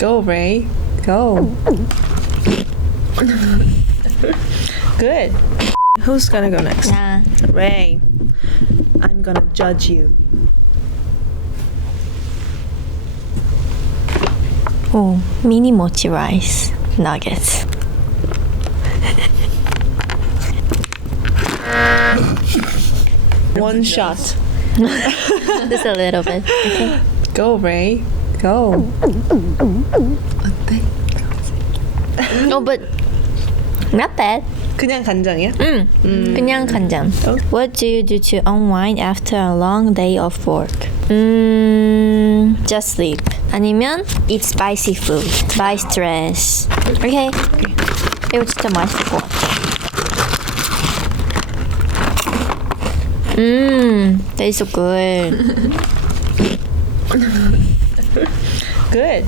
Go, Ray. Go. Good. Who's gonna go next? 나. Ray. I'm gonna judge you. 오, 미니 모찌 라이스 너겟. One shot. Just a little bit. Okay. Go, Ray. Go. 어때? Oh, but not bad. 그냥 간장이야? 그냥 간장. What do you do to unwind after a long day of work? Just sleep. 아니면 eat spicy food. Buy stress. Okay. 이거 진짜 맛있을 것 같아. Tastes so good. Good.